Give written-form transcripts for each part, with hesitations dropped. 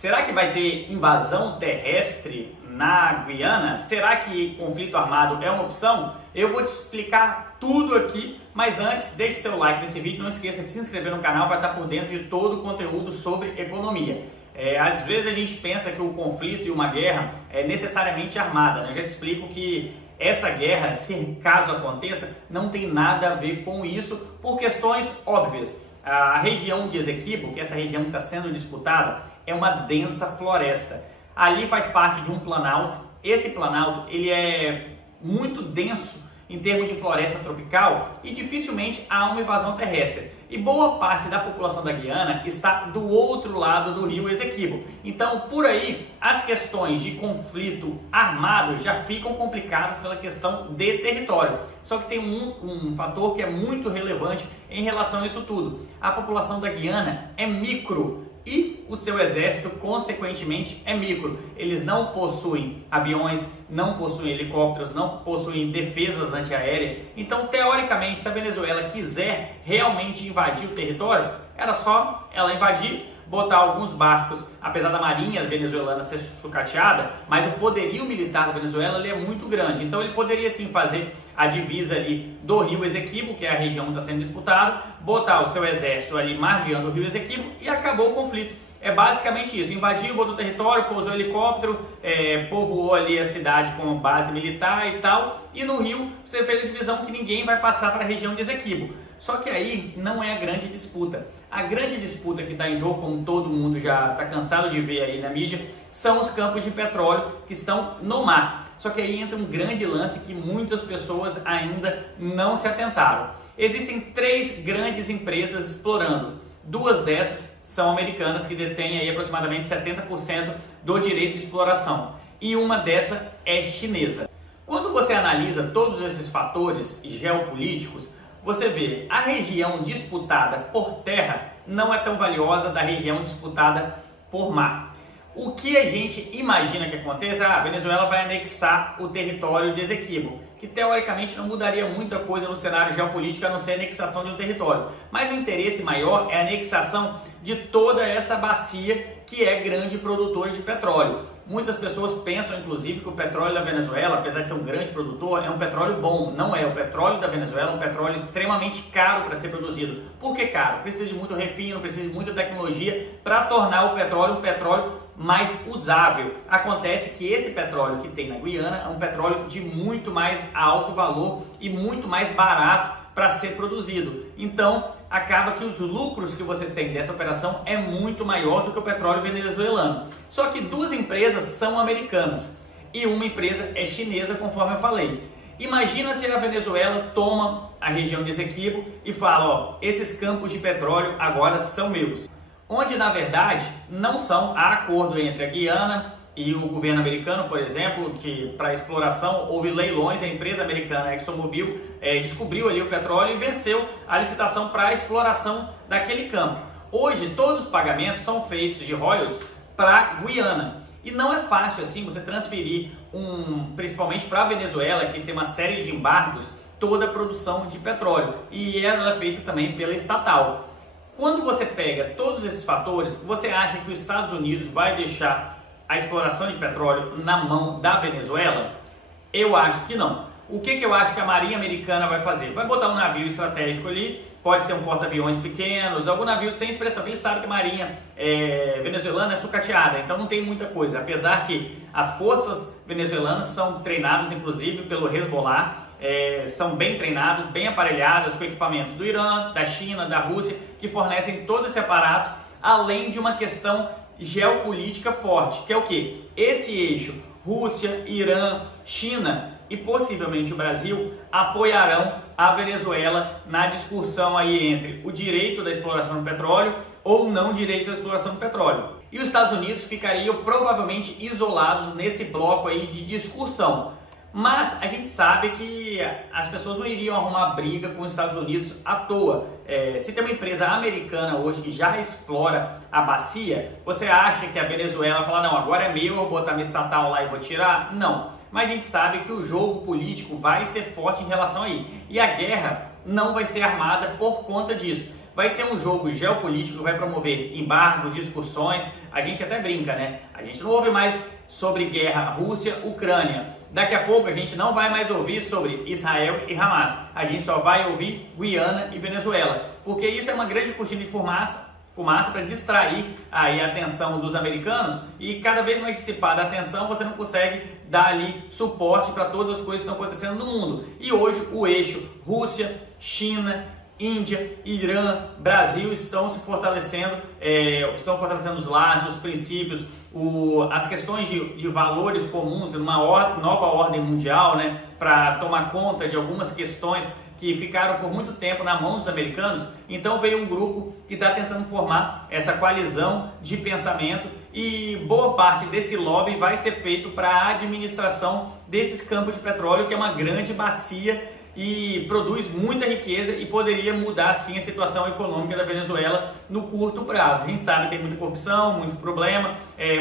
Será que vai ter invasão terrestre na Guiana? Será que conflito armado é uma opção? Eu vou te explicar tudo aqui, mas antes, deixe seu like nesse vídeo, não esqueça de se inscrever no canal para estar por dentro de todo o conteúdo sobre economia. Às vezes a gente pensa que o conflito e uma guerra é necessariamente armada, né? Eu já te explico que essa guerra, se caso aconteça, não tem nada a ver com isso por questões óbvias. A região de Esequibo, que é essa região que está sendo disputada, é uma densa floresta. Ali faz parte de um planalto. Esse planalto ele é muito denso em termos de floresta tropical e dificilmente há uma invasão terrestre. E boa parte da população da Guiana está do outro lado do rio Esequibo. Então, por aí, as questões de conflito armado já ficam complicadas pela questão de território. Só que tem um fator que é muito relevante em relação a isso tudo. A população da Guiana é micro. E o seu exército, consequentemente, é micro. Eles não possuem aviões, não possuem helicópteros, não possuem defesas antiaéreas. Então, teoricamente, se a Venezuela quiser realmente invadir o território, era só ela invadir, botar alguns barcos, apesar da marinha venezuelana ser sucateada, mas o poderio militar da Venezuela ele é muito grande. Então ele poderia sim fazer a divisa ali do rio Esequibo, que é a região que está sendo disputada, botar o seu exército ali margeando o rio Esequibo e acabou o conflito. É basicamente isso, invadiu, botou o território, pousou helicóptero, povoou ali a cidade com base militar e tal, e no rio você fez a divisão que ninguém vai passar para a região de Esequibo. Só que aí não é a grande disputa. A grande disputa que está em jogo, como todo mundo já está cansado de ver aí na mídia, são os campos de petróleo que estão no mar. Só que aí entra um grande lance que muitas pessoas ainda não se atentaram. Existem 3 grandes empresas explorando. 2 dessas são americanas, que detêm aí aproximadamente 70% do direito de exploração. E uma dessa é chinesa. Quando você analisa todos esses fatores geopolíticos, você vê a região disputada por terra não é tão valiosa da região disputada por mar. O que a gente imagina que aconteça? A Venezuela vai anexar o território de Esequibo, que teoricamente não mudaria muita coisa no cenário geopolítico a não ser a anexação de um território. Mas o interesse maior é a anexação de toda essa bacia que é grande produtora de petróleo. Muitas pessoas pensam, inclusive, que o petróleo da Venezuela, apesar de ser um grande produtor, é um petróleo bom. Não é. O petróleo da Venezuela é um petróleo extremamente caro para ser produzido. Por que caro? Precisa de muito refino, precisa de muita tecnologia para tornar o petróleo um petróleo mais usável. Acontece que esse petróleo que tem na Guiana é um petróleo de muito mais alto valor e muito mais barato para ser produzido. Então, acaba que os lucros que você tem dessa operação é muito maior do que o petróleo venezuelano. Só que 2 empresas são americanas e uma empresa é chinesa, conforme eu falei. Imagina se a Venezuela toma a região de Esequibo e fala, ó, esses campos de petróleo agora são meus. Onde, na verdade, não são. Há acordo entre a Guiana e o governo americano, por exemplo, que para exploração houve leilões, a empresa americana ExxonMobil descobriu ali o petróleo e venceu a licitação para a exploração daquele campo. Hoje, todos os pagamentos são feitos de royalties para a Guiana. E não é fácil assim você transferir, principalmente para a Venezuela, que tem uma série de embargos, toda a produção de petróleo. E ela é feita também pela estatal. Quando você pega todos esses fatores, você acha que os Estados Unidos vai deixar a exploração de petróleo na mão da Venezuela? Eu acho que não. O que eu acho que a Marinha Americana vai fazer? Vai botar um navio estratégico ali, pode ser um porta-aviões pequenos, algum navio sem expressão. Ele sabe que a Marinha venezuelana é sucateada, então não tem muita coisa. Apesar que as forças venezuelanas são treinadas, inclusive, pelo Hezbollah, são bem treinadas, bem aparelhadas, com equipamentos do Irã, da China, da Rússia, que fornecem todo esse aparato, além de uma questão geopolítica forte, que é o que? Esse eixo, Rússia, Irã, China e possivelmente o Brasil, apoiarão a Venezuela na discussão aí entre o direito da exploração do petróleo ou não direito da exploração do petróleo. E os Estados Unidos ficariam provavelmente isolados nesse bloco aí de discussão. Mas a gente sabe que as pessoas não iriam arrumar briga com os Estados Unidos à toa. Se tem uma empresa americana hoje que já explora a bacia, você acha que a Venezuela vai falar, não, agora é meu, eu vou botar minha estatal lá e vou tirar? Não. Mas a gente sabe que o jogo político vai ser forte em relação a isso. E a guerra não vai ser armada por conta disso. vai ser um jogo geopolítico, vai promover embargos, discussões. A gente até brinca, né? A gente não ouve mais sobre guerra Rússia-Ucrânia. Daqui a pouco a gente não vai mais ouvir sobre Israel e Hamas. A gente só vai ouvir Guiana e Venezuela, porque isso é uma grande cortina de fumaça para distrair aí a atenção dos americanos, e cada vez mais dissipada a atenção, você não consegue dar ali suporte para todas as coisas que estão acontecendo no mundo. E hoje o eixo Rússia, China, Índia, Irã, Brasil estão se fortalecendo, estão fortalecendo os laços, os princípios, as questões de valores comuns, uma nova ordem mundial, né, para tomar conta de algumas questões que ficaram por muito tempo na mão dos americanos. Então veio um grupo que está tentando formar essa coalizão de pensamento, e boa parte desse lobby vai ser feito para a administração desses campos de petróleo, que é uma grande bacia e produz muita riqueza e poderia mudar sim a situação econômica da Venezuela no curto prazo. A gente sabe que tem muita corrupção, muito problema,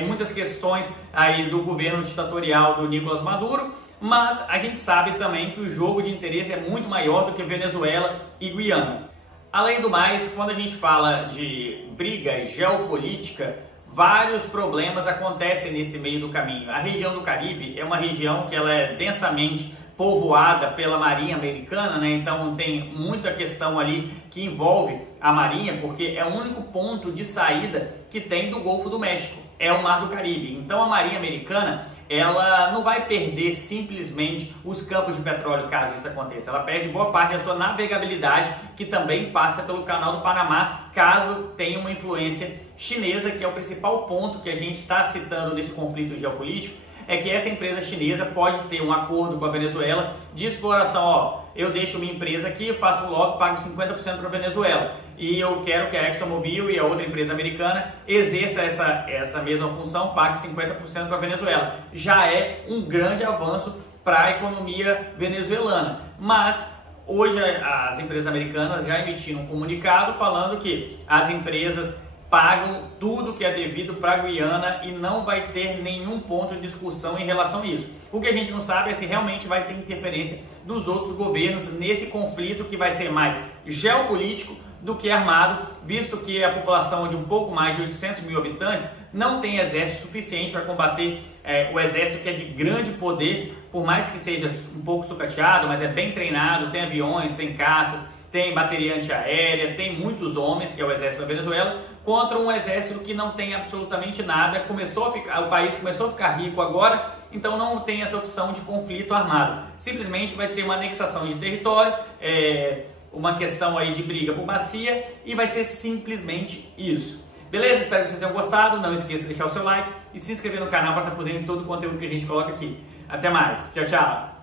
muitas questões aí do governo ditatorial do Nicolás Maduro, mas a gente sabe também que o jogo de interesse é muito maior do que Venezuela e Guiana. Além do mais, quando a gente fala de briga geopolítica, vários problemas acontecem nesse meio do caminho. A região do Caribe é uma região que ela é densamente povoada pela Marinha Americana, né? Então tem muita questão ali que envolve a Marinha, porque é o único ponto de saída que tem do Golfo do México, é o Mar do Caribe. Então a Marinha Americana, ela não vai perder simplesmente os campos de petróleo caso isso aconteça. Ela perde boa parte da sua navegabilidade, que também passa pelo Canal do Panamá, caso tenha uma influência chinesa, que é o principal ponto que a gente está citando nesse conflito geopolítico. É que essa empresa chinesa pode ter um acordo com a Venezuela de exploração. Ó, eu deixo minha empresa aqui, faço um lobby, pago 50% para a Venezuela, e eu quero que a ExxonMobil e a outra empresa americana exerça essa mesma função, pague 50% para a Venezuela. Já é um grande avanço para a economia venezuelana. Mas hoje as empresas americanas já emitiram um comunicado falando que as empresas pagam tudo que é devido para a Guiana e não vai ter nenhum ponto de discussão em relação a isso. O que a gente não sabe é se realmente vai ter interferência dos outros governos nesse conflito, que vai ser mais geopolítico do que armado, visto que a população de um pouco mais de 800 mil habitantes não tem exército suficiente para combater o exército, que é de grande poder, por mais que seja um pouco sucateado, mas é bem treinado, tem aviões, tem caças, tem bateria antiaérea, tem muitos homens, que é o exército da Venezuela, contra um exército que não tem absolutamente nada. O país começou a ficar rico agora, então não tem essa opção de conflito armado. Simplesmente vai ter uma anexação de território, uma questão aí de briga por bacia, e vai ser simplesmente isso. Beleza? Espero que vocês tenham gostado. Não esqueça de deixar o seu like e de se inscrever no canal para estar por dentro de todo o conteúdo que a gente coloca aqui. Até mais. Tchau, tchau.